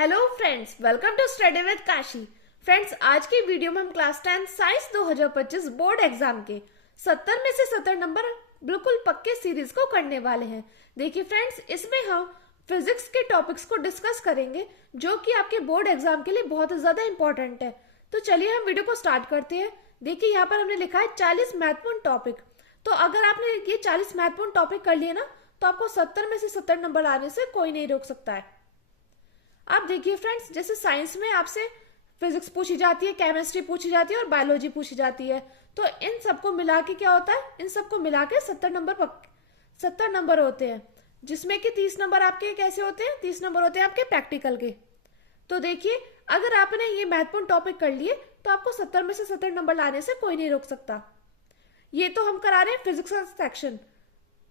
Hello friends, welcome to study with Kashi. Friends, आज की video में हम क्लास 10 साइंस 2025 बोर्ड एग्जाम के 70 में से 70 नंबर बिल्कुल पक्के सीरीज को करने वाले हैं। देखिए फ्रेंड्स, इसमें हम फिजिक्स के टॉपिक्स को डिस्कस करेंगे जो कि आपके बोर्ड एग्जाम के लिए बहुत ज्यादा इंपॉर्टेंट है। तो चलिए हम वीडियो को स्टार्ट करते हैं। देखिए यहाँ पर हमने लिखा है 40 महत्वपूर्ण टॉपिक। तो अगर आपने ये 40 महत्वपूर्ण टॉपिक कर लिए ना, तो आपको 70 में से 70 नंबर आने से कोई नहीं रोक सकता है। आप देखिए फ्रेंड्स, जैसे साइंस में आपसे फिजिक्स पूछी जाती है, केमिस्ट्री पूछी जाती है और बायोलॉजी पूछी जाती है। तो इन सबको मिला के क्या होता है, इन सबको मिला के 70 नंबर होते हैं, जिसमें कि 30 नंबर आपके कैसे होते हैं, 30 नंबर होते हैं आपके प्रैक्टिकल के। तो देखिए, अगर आपने ये महत्वपूर्ण टॉपिक कर लिए तो आपको 70 में से 70 नंबर लाने से कोई नहीं रोक सकता। ये तो हम करा रहे हैं फिजिक्स का सेक्शन।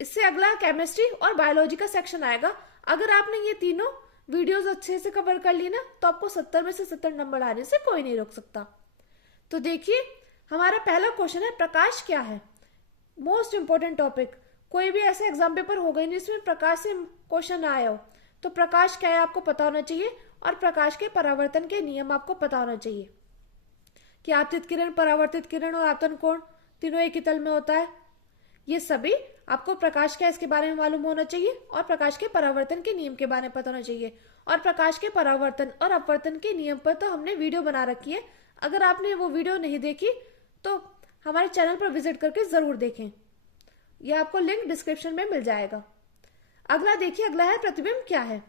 इससे अगला केमिस्ट्री और बायोलॉजी का सेक्शन आएगा। अगर आपने ये तीनों वीडियोस अच्छे से कवर कर ली ना, तो आपको 70 में से 70 नंबर आने से कोई नहीं रोक सकता। तो देखिए, हमारा पहला क्वेश्चन है, प्रकाश क्या है। Most important topic. कोई भी ऐसे एग्जाम पेपर होगा नहीं जिसमें प्रकाश से क्वेश्चन आया हो। तो प्रकाश क्या है आपको पता होना चाहिए, और प्रकाश के परावर्तन के नियम आपको पता होना चाहिए कि आपतित किरण, परावर्तित किरण और आपतन कोण तीनों एक ही तल में होता है। ये सभी आपको प्रकाश क्या इसके बारे में मालूम होना चाहिए, और प्रकाश के परावर्तन के नियम के बारे में पता होना चाहिए। और प्रकाश के परावर्तन और अपवर्तन के नियम पर तो हमने वीडियो बना रखी है। अगर आपने वो वीडियो नहीं देखी तो हमारे चैनल पर विजिट करके जरूर देखें। यह आपको लिंक डिस्क्रिप्शन में मिल जाएगा। अगला देखिए, अगला है प्रतिबिंब क्या है।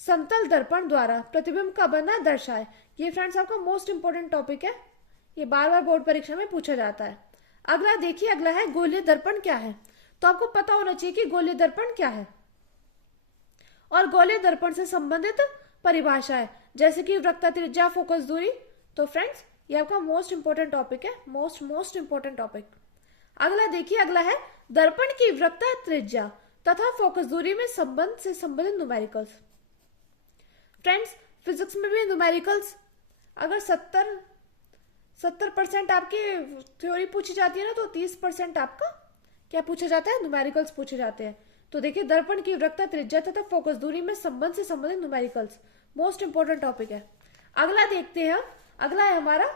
समतल दर्पण द्वारा प्रतिबिंब का बनना दर्शाए। ये फ्रेंड्स आपका मोस्ट इंपोर्टेंट टॉपिक है, ये बार बार बोर्ड परीक्षा में पूछा जाता है। अगला देखिए, अगला है गोलीय दर्पण क्या है। तो आपको पता होना चाहिए कि गोलीय दर्पण क्या है और गोलीय दर्पण से संबंधित परिभाषा है, जैसे कि वक्रता, त्रिज्या, फोकस दूरी। तो फ्रेंड्स, ये आपका मोस्ट इंपोर्टेंट टॉपिक है, मोस्ट इंपोर्टेंट टॉपिक। अगला देखिए, अगला है दर्पण की वक्रता, त्रिज्या तथा फोकस दूरी में संबंध से संबंधित न्यूमेरिकल्स। फ्रेंड्स, फिजिक्स में भी न्यूमेरिकल्स अगर 70% आपकी थ्योरी पूछी जाती है ना, तो 30% आपका क्या पूछा जाता है, न्यूमेरिकल्स पूछे जाते हैं। तो देखिए, दर्पण की वक्रता, त्रिज्या तथा फोकस दूरी में संबंध से संबंधित न्यूमेरिकल्स मोस्ट इंपोर्टेंट टॉपिक है। अगला देखते हैं, अगला है हमारा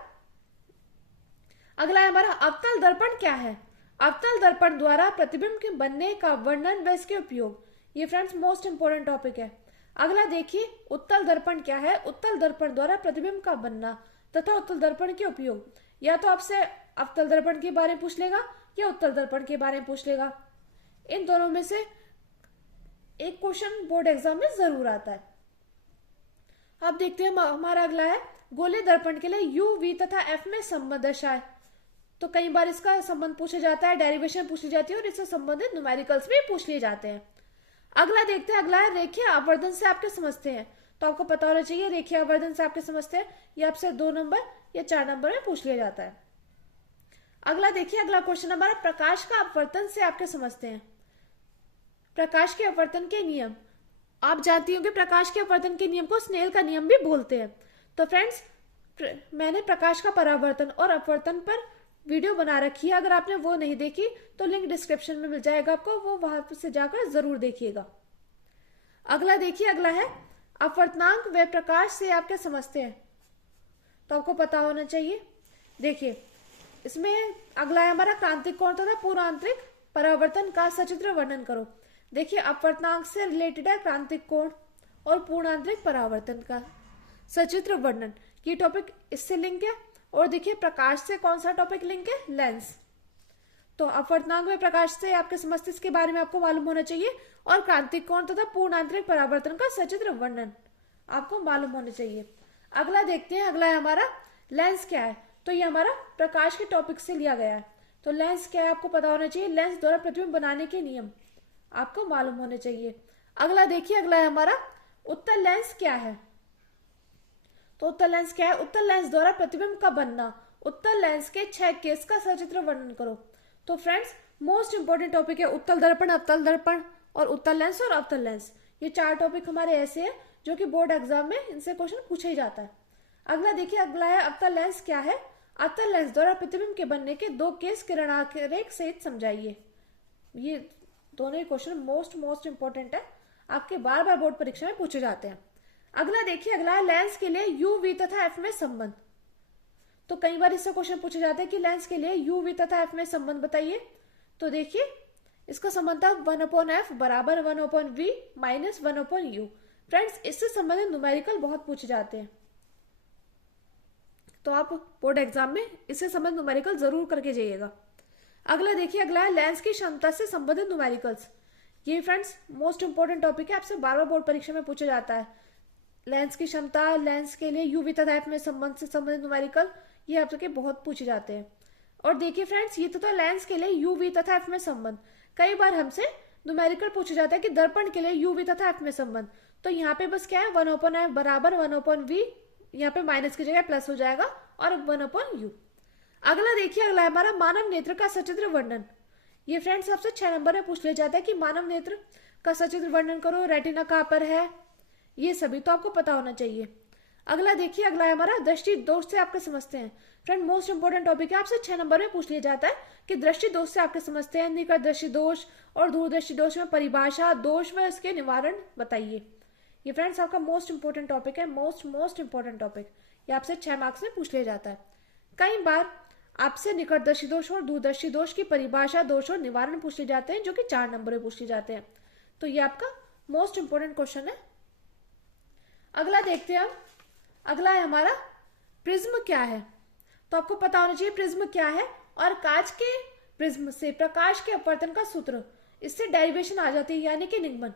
अवतल दर्पण क्या है। अवतल दर्पण द्वारा प्रतिबिंब के बनने का वर्णन व इसके उपयोग। ये फ्रेंड्स मोस्ट इंपोर्टेंट टॉपिक है। अगला देखिए, उत्तल दर्पण क्या है। उत्तल दर्पण द्वारा प्रतिबिंब का बनना तथा उत्तल दर्पण के उपयोग। या तो आपसे अवतल दर्पण के बारे में पूछ लेगा या उत्तल दर्पण के बारे में पूछ लेगा। इन दोनों में से एक क्वेश्चन बोर्ड एग्जाम में जरूर आता है। अब देखते हैं, हमारा अगला है गोलीय दर्पण के लिए यू, वी तथा एफ में संबंध दर्शाए। तो कई बार इसका संबंध पूछा जाता है, डेरिवेशन पूछी जाती है और इससे संबंधित न्यूमेरिकल्स भी पूछ लिए जाते हैं। अगला देखते हैं, अगला है रेखीय आवर्धन से आपके समझते हैं। तो आपको पता होना चाहिए रेखीय आवर्धन से आपके समझते हैं, ये आपसे 2 नंबर या 4 नंबर में पूछ लिया जाता है। अगला देखिए, अगला क्वेश्चन हमारा प्रकाश का अपवर्तन से आपके समझते हैं। प्रकाश के अपवर्तन के नियम। आप जानती होंगे प्रकाश के अपवर्तन के नियम को स्नेल का नियम भी बोलते हैं। तो फ्रेंड्स, मैंने प्रकाश का परावर्तन और अपवर्तन पर वीडियो बना रखी है। अगर आपने वो नहीं देखी तो लिंक डिस्क्रिप्शन में मिल जाएगा आपको, वो वहां से जाकर जरूर देखिएगा। अगला देखिए, अगला है अपवर्तनांक व प्रकाश से आपके समझते हैं। तो आपको पता होना चाहिए। देखिए, इसमें अगला है हमारा क्रांतिक कोण तथा पूर्णांतरिक परावर्तन का सचित्र वर्णन करो। देखिए, अपवर्तनांक से रिलेटेड है क्रांतिक कोण और पूर्णांतरिक परावर्तन का सचित्र वर्णन। ये टॉपिक इससे लिंक है। और देखिए, प्रकाश से कौन सा टॉपिक लिंक है, लेंस। तो अपवर्तनांक में प्रकाश से आपके मस्तिष्क के बारे में आपको मालूम होना चाहिए, और क्रांतिक कोण तथा पूर्णांतरिक परावर्तन का सचित्र वर्णन आपको मालूम होना चाहिए। अगला देखते हैं, अगला है हमारा लेंस क्या है। तो ये हमारा प्रकाश के टॉपिक से लिया गया है। तो लेंस क्या है आपको पता होना चाहिए। लेंस द्वारा प्रतिबिंब बनाने के नियम आपको मालूम होने चाहिए। अगला देखिए, अगला है हमारा उत्तल लेंस क्या है। तो उत्तल लेंस क्या है। उत्तल लेंस द्वारा प्रतिबिंब का बनना। उत्तल लेंस के 6 केस का सचित्र वर्णन करो। तो फ्रेंड्स, मोस्ट इंपोर्टेंट टॉपिक है उत्तल दर्पण, अवतल दर्पण और उत्तल लेंस और अवतल लेंस। ये 4 टॉपिक हमारे ऐसे हैं जो कि बोर्ड एग्जाम में इनसे क्वेश्चन पूछा ही जाता है। अगला देखिए, अगला है अवतल लेंस क्या है। अवतल लेंस द्वारा प्रतिबिंब के बनने के 2 केस किरणारेख सहित समझाइए। ये दोनों ही क्वेश्चन मोस्ट इंपोर्टेंट है, आपके बार बार बोर्ड परीक्षा में पूछे जाते हैं। अगला देखिए, अगला है लेंस के लिए यू वी तथा एफ में संबंध। तो कई बार इससे क्वेश्चन पूछे जाते हैं कि लेंस के लिए यू वी तथा एफ में संबंध बताइए। तो देखिए इसका संबंध था 1/f बराबर 1/v माइनस 1/u। फ्रेंड्स इससे संबंधित न्यूमेरिकल बहुत पूछे जाते हैं, तो आप बोर्ड एग्जाम में इससे संबंधित न्यूमेरिकल जरूर करके जाइएगा। अगला देखिए, अगला है लेंस की क्षमता से संबंधित न्यूमेरिकल्स। ये फ्रेंड्स मोस्ट इंपोर्टेंट टॉपिक है, आपसे बार बार बोर्ड परीक्षा में पूछा जाता है। लेंस की क्षमता, लेंस के लिए यूवी तथा एफ में संबंध से संबंधित न्यूमेरिकल, ये आपके बहुत पूछे जाते हैं। और देखिए फ्रेंड्स, ये तो लेंस के लिए यूवी तथा एफ में संबंध। कई बार हमसे न्यूमेरिकल पूछा जाता है कि दर्पण के लिए यूवी तथा एफ में संबंध। तो यहाँ पे बस क्या है, 1/f बराबर 1/v, यहाँ पे माइनस की जगह प्लस हो जाएगा और 1/u। अगला देखिए, अगला हमारा मानव नेत्र का सचित्र वर्णन। ये फ्रेंड्स सबसे 6 नंबर में पूछ लिया जाता है कि मानव नेत्र का सचित्र वर्णन करो, रेटिना कहाँ पर है, ये सभी तो आपको पता होना चाहिए। अगला देखिए, अगला है हमारा दृष्टि दोष से आपके समझते हैं। फ्रेंड मोस्ट इंपोर्टेंट टॉपिक है, आपसे 6 नंबर में पूछ लिया जाता है कि दृष्टि दोष से आपके समझते हैं, निकट दृष्टि दोष और दूरदृष्टि दोष में परिभाषा, दोष व इसके निवारण बताइए। ये फ्रेंड्स आपका मोस्ट इंपोर्टेंट टॉपिक है, मोस्ट इंपोर्टेंट टॉपिक, ये आपसे 6 मार्क्स में पूछ लिया जाता है। कई बार आपसे निकटदर्शी दोष और दूरदर्शी दोष की परिभाषा, दोष और निवारण पूछ लिए जाते हैं, जो कि 4 नंबर में पूछ लिए जाते हैं। तो ये आपका मोस्ट इंपोर्टेंट क्वेश्चन है। अगला देखते हैं हम, अगला है हमारा प्रिज्म क्या है। तो आपको पता होना चाहिए प्रिज्म क्या है, और कांच के प्रिज्म से प्रकाश के अपवर्तन का सूत्र, इससे डेरिवेशन आ जाती है, यानी कि निगमन।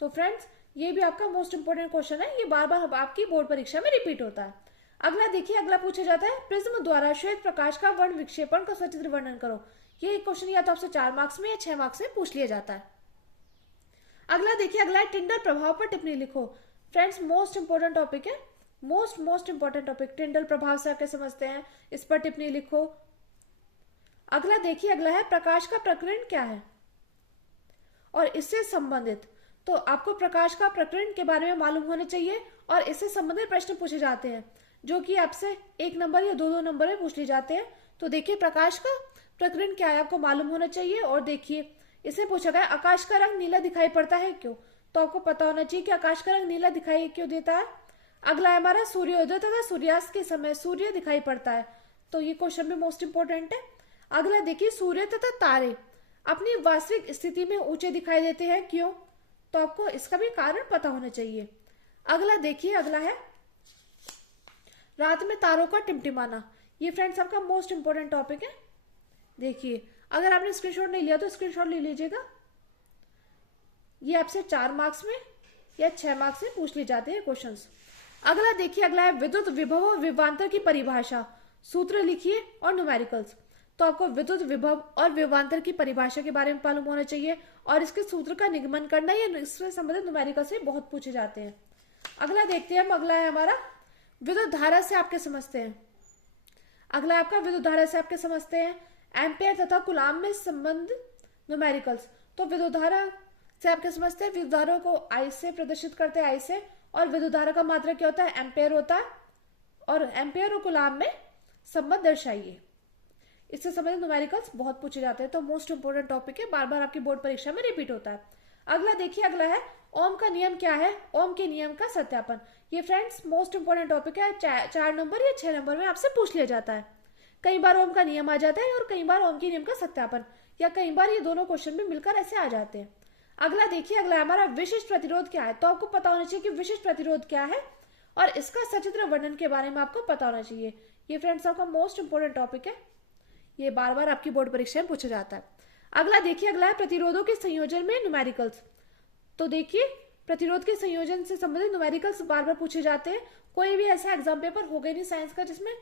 तो फ्रेंड्स ये भी आपका मोस्ट इंपोर्टेंट क्वेश्चन है, ये बार बार आपकी बोर्ड परीक्षा में रिपीट होता है। अगला देखिए, अगला पूछा जाता है प्रिज्म द्वारा श्वेत प्रकाश का वर्ण विक्षेपण का सचित्र वर्णन करो। ये क्वेश्चन या तो आपसे 4 मार्क्स में या 6 मार्क्स में पूछ लिया जाता है। अगला देखिए, अगला है टिंडल प्रभाव पर टिप्पणी लिखो। फ्रेंड्स मोस्ट इंपोर्टेंट टॉपिक है, मोस्ट इंपोर्टेंट टॉपिक, टिंडल प्रभाव से आके समझते हैं, इस पर टिप्पणी लिखो। अगला देखिए, अगला है प्रकाश का प्रकीर्ण क्या है और इससे संबंधित। तो आपको प्रकाश का प्रकीर्ण के बारे में मालूम होना चाहिए और इससे संबंधित प्रश्न पूछे जाते हैं, जो कि आपसे 1 नंबर या 2 नंबर में पूछ लिए जाते हैं। तो देखिए प्रकाश का प्रकीर्ण क्या है आपको मालूम होना चाहिए। और देखिए इसमें पूछा गया आकाश का रंग नीला दिखाई पड़ता है क्यों, तो आपको पता होना चाहिए कि आकाश का रंग नीला दिखाई क्यों देता है। अगला है हमारा सूर्योदय तथा सूर्यास्त के समय सूर्य दिखाई पड़ता है, तो ये क्वेश्चन भी मोस्ट इंपोर्टेंट है। अगला देखिए, सूर्य तथा तारे अपनी वास्तविक स्थिति में ऊंचे दिखाई देते हैं क्यों, तो आपको इसका भी कारण पता होना चाहिए। अगला देखिए, अगला है रात में तारों का टिमटिमाना। ये फ्रेंड्स आपका मोस्ट इंपोर्टेंट टॉपिक है। देखिए अगर आपने स्क्रीनशॉट नहीं लिया तो स्क्रीनशॉट ले लीजिएगा, ये आपसे 4 मार्क्स में या 6 मार्क्स में पूछ लिए जाते हैं क्वेश्चंस। अगला देखिए, अगला है विद्युत विभव और विभवांतर की परिभाषा, सूत्र लिखिए और न्यूमेरिकल्स। तो आपको विद्युत विभव और विभवांतर की परिभाषा के बारे में मालूम होना चाहिए और इसके सूत्र का निगमन करना, या इससे संबंधित न्यूमेरिकल से बहुत पूछे जाते हैं। अगला देखते हैं हम, अगला है हमारा विद्युत धारा से आपके समझते हैं। अगला आपका विद्युत धारा से आपके समझते हैं, एम्पेयर तथा कुलाम में संबंध न्यूमेरिकल्स। तो विद्युत धारा से आपके समझते हैं, विद्युत धारा को आई से प्रदर्शित करते हैं, आई से, और विद्युत धारा का मात्रा क्या होता है, एम्पेयर होता है, और एम्पेयर और कुलाम में संबंध दर्शाइए। इससे संबंधित न्यूमेरिकल्स बहुत पूछे जाते हैं, तो मोस्ट इंपोर्टेंट टॉपिक है, बार बार आपकी बोर्ड परीक्षा में रिपीट होता है। अगला देखिए, अगला है ओम का नियम क्या है, ओम के नियम का सत्यापन। ये फ्रेंड्स मोस्ट इंपोर्टेंट टॉपिक है, 4 नंबर या 6 नंबर में आपसे पूछ लिया जाता है। कई बार ओम का नियम आ जाता है और कई बार ओम के नियम का सत्यापन, या कई बार ये दोनों क्वेश्चन भी मिलकर ऐसे आ जाते हैं। अगला देखिए, अगला हमारा विशिष्ट प्रतिरोध क्या है। तो आपको पता होना चाहिए कि विशिष्ट प्रतिरोध क्या है और इसका सचित्र वर्णन के बारे में आपको पता होना चाहिए। ये फ्रेंड्स आपका मोस्ट इंपोर्टेंट टॉपिक है, ये बार बार आपकी बोर्ड परीक्षा में पूछा जाता है। अगला देखिए, अगला है प्रतिरोधों के संयोजन में न्यूमेरिकल्स। तो देखिए प्रतिरोध के संयोजन से संबंधित न्यूमेरिकल्स बार बार पूछे जाते हैं। कोई भी ऐसा एग्जाम पेपर हो गया नहीं साइंस का जिसमें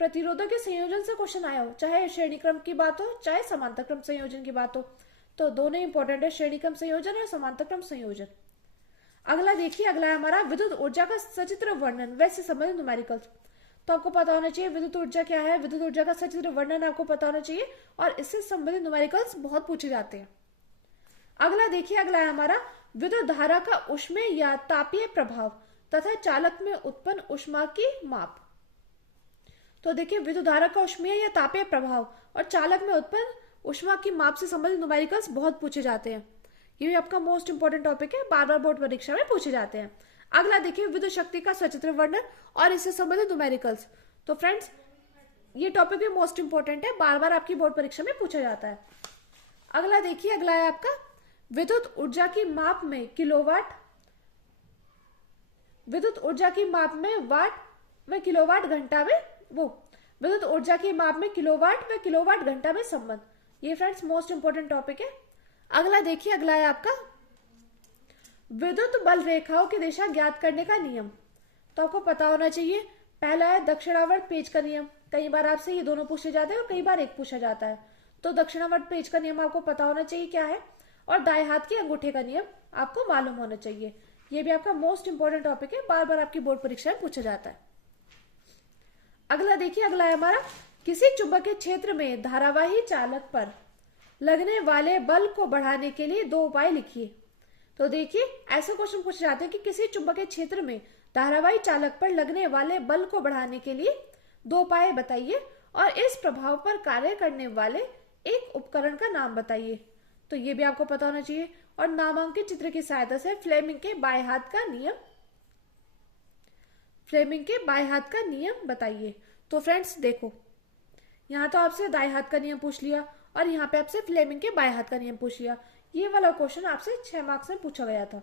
प्रतिरोधों के संयोजन से क्वेश्चन आया हो, चाहे श्रेणी क्रम की बात हो चाहे समांतर क्रम संयोजन की बात हो, तो दोनों इंपॉर्टेंट है, श्रेणी क्रम संयोजन और समांतर क्रम संयोजन। अगला देखिए, अगला है हमारा विद्युत ऊर्जा का सचित्र वर्णन वैसे संबंधित न्यूमेरिकल्स। तो आपको पता होना चाहिए विद्युत ऊर्जा क्या है, विद्युत ऊर्जा का सचित्र वर्णन आपको पता होना चाहिए और इससे संबंधित न्यूमेरिकल्स बहुत पूछे जाते हैं। अगला देखिए, अगला है हमारा विद्युत धारा का ऊष्मीय या तापीय प्रभाव तथा चालक में उत्पन्न ऊष्मा की माप। तो देखिए विद्युत धारा का ऊष्मीय या तापीय प्रभाव और चालक में उत्पन्न ऊष्मा की माप से संबंधित न्यूमेरिकल्स बहुत पूछे जाते हैं। ये भी आपका मोस्ट इंपोर्टेंट टॉपिक है, बार बार बोर्ड परीक्षा में पूछे जाते हैं। अगला देखिए विद्युत शक्ति का सचित्र वर्णन और इससे संबंधित न्यूमेरिकल्स। तो फ्रेंड्स ये टॉपिक भी मोस्ट इंपोर्टेंट है, बार बार आपकी बोर्ड परीक्षा में पूछा जाता है। अगला देखिए, अगला है आपका विद्युत ऊर्जा की माप में किलोवाट, विद्युत ऊर्जा की माप में वाट व किलोवाट घंटा में विद्युत ऊर्जा की माप में किलोवाट व किलोवाट घंटा में संबंध। ये फ्रेंड्स मोस्ट इंपोर्टेंट टॉपिक है। अगला देखिए, अगला है आपका विद्युत बल रेखाओं की दिशा ज्ञात करने का नियम। तो आपको पता होना चाहिए, पहला है दक्षिणावर्त पेज का नियम। कई बार आपसे ये दोनों पूछे जाते हैं और कई बार एक पूछा जाता है। तो दक्षिणावर्त पेज का नियम आपको पता होना चाहिए क्या है, और दाएं हाथ के अंगूठे का नियम आपको मालूम होना चाहिए। ये भी आपका मोस्ट इंपोर्टेंट टॉपिक है, बार बार आपकी बोर्ड परीक्षा में पूछा जाता है। अगला देखिए, अगला है हमारा किसी चुंबकीय क्षेत्र में धारावाही चालक पर लगने वाले बल को बढ़ाने के लिए दो उपाय लिखिए। तो देखिए ऐसे क्वेश्चन पूछे जाते हैं कि किसी चुंबकीय क्षेत्र में धारावाही चालक पर लगने वाले बल को बढ़ाने के लिए दो उपाय बताइए और इस प्रभाव पर कार्य करने वाले एक उपकरण का नाम बताइए। तो ये भी आपको पता होना चाहिए। और नामांकित चित्र की सहायता से फ्लेमिंग के बाएं हाथ का नियम बताइए। तो फ्रेंड्स देखो, यहाँ तो आपसे दाएं हाथ का नियम पूछ लिया और यहाँ पे आपसे फ्लेमिंग के बाएं हाथ का नियम पूछ लिया। ये वाला क्वेश्चन आपसे 6 मार्क्स में पूछा गया था,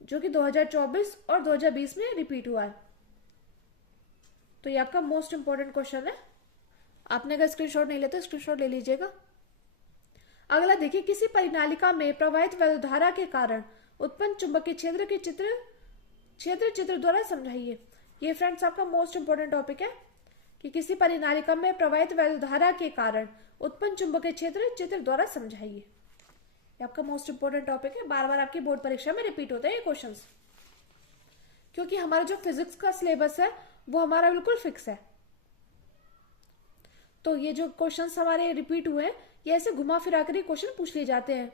जो कि 2024 और 2020 में रिपीट हुआ है। तो ये आपका मोस्ट इंपोर्टेंट क्वेश्चन है। आपने अगर स्क्रीनशॉट नहीं लेते स्क्रीनशॉट ले लीजिएगा। अगला देखिए, किसी परिनालिका में प्रवाहित वैद्युत धारा के कारण उत्पन्न चुंबकीय क्षेत्र के चित्र द्वारा समझाइए। ये फ्रेंड्स आपका मोस्ट इंपोर्टेंट टॉपिक है कि किसी परिनालिका में प्रवाहित वैद्युत धारा के कारण उत्पन्न चुंबकीय क्षेत्र चित्र द्वारा समझाइए। ये आपका मोस्ट इंपोर्टेंट टॉपिक है, बार बार आपकी बोर्ड परीक्षा में रिपीट होते हैं ये क्वेश्चंस, क्योंकि हमारा जो फिजिक्स का सिलेबस है वो हमारा बिल्कुल फिक्स है। तो ये जो क्वेश्चंस हमारे रिपीट हुए हैं, ये ऐसे घुमा फिरा कर ही क्वेश्चन पूछ लिए जाते हैं।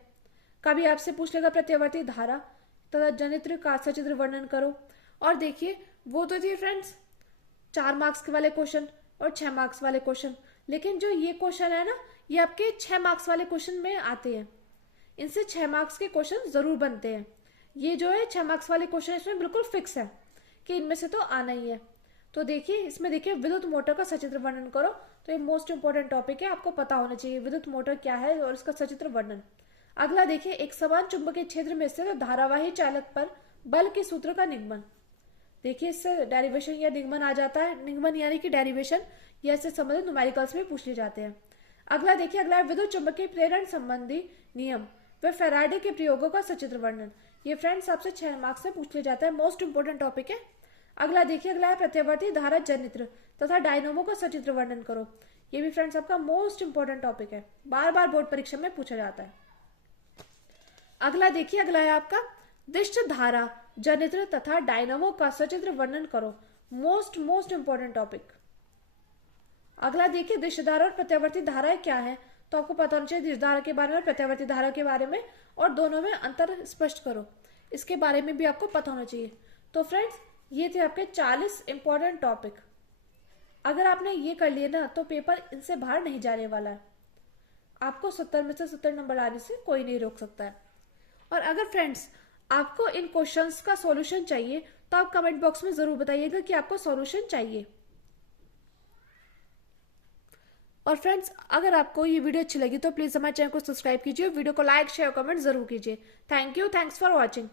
कभी आपसे पूछ लेगा प्रत्यावर्ती धारा तथा जनित्र का सचित्र वर्णन करो। और देखिए वो तो थे फ्रेंड्स 4 मार्क्स के वाले क्वेश्चन और 6 मार्क्स वाले क्वेश्चन, लेकिन जो ये क्वेश्चन है ना, ये आपके 6 मार्क्स वाले क्वेश्चन में आते हैं। इनसे 6 मार्क्स के क्वेश्चन जरूर बनते हैं। ये जो है 6 मार्क्स वाले क्वेश्चन, इसमें बिल्कुल फिक्स है कि इनमें से तो आना ही है। तो देखिए इसमें देखिए विद्युत मोटर का सचित्र वर्णन करो। तो ये मोस्ट इंपोर्टेंट टॉपिक है, आपको पता होना चाहिए विद्युत मोटर क्या है और इसका सचित्र वर्णन। अगला देखिए, एक समान चुंबकीय क्षेत्र में स्थित धारावाही चालक पर बल के सूत्र का निगमन। देखिए इससे डेरिवेशन या निगमन आ जाता है, निगमन यानी कि डेरिवेशन, या इससे संबंधित न्यूमेरिकल्स में पूछ लिए जाते हैं। अगला देखिए, अगला विद्युत चुंबकीय प्रेरण संबंधी नियम व फैराडे के प्रयोगों का सचित्र वर्णन। ये फ्रेंड्स आपसे 6 मार्क्स से पूछ लिया जाता है, मोस्ट इंपोर्टेंट टॉपिक है। अगला देखिए, अगला है प्रत्यावर्ती धारा जनित्र तथा डायनोमो का सचित्र वर्णन करो। ये भी फ्रेंड्स आपका मोस्ट इंपोर्टेंट टॉपिक है, बार बार बोर्ड परीक्षा में पूछा जाता है। अगला देखिए, अगला है आपका दिष्ट धारा जनित्र तथा डायनोमो का सचित्र वर्णन करो। Most important topic. अगला देखिए, दिष्ट धारा और प्रत्यावर्ती धाराएं क्या है। तो आपको पता होना चाहिए दिष्ट धारा के बारे में, प्रत्यावर्ती धारा के बारे में, और दोनों में अंतर स्पष्ट करो, इसके बारे में भी आपको पता होना चाहिए। तो फ्रेंड्स ये थे आपके 40 इंपॉर्टेंट टॉपिक। अगर आपने ये कर लिए ना तो पेपर इनसे बाहर नहीं जाने वाला है। आपको 70 में से 70 नंबर आने से कोई नहीं रोक सकता है। और अगर फ्रेंड्स आपको इन क्वेश्चंस का सॉल्यूशन चाहिए तो आप कमेंट बॉक्स में जरूर बताइएगा कि आपको सॉल्यूशन चाहिए। और फ्रेंड्स अगर आपको ये वीडियो अच्छी लगी तो प्लीज हमारे चैनल को सब्सक्राइब कीजिए, वीडियो को लाइक शेयर कमेंट जरूर कीजिए। Thank you, thanks for watching.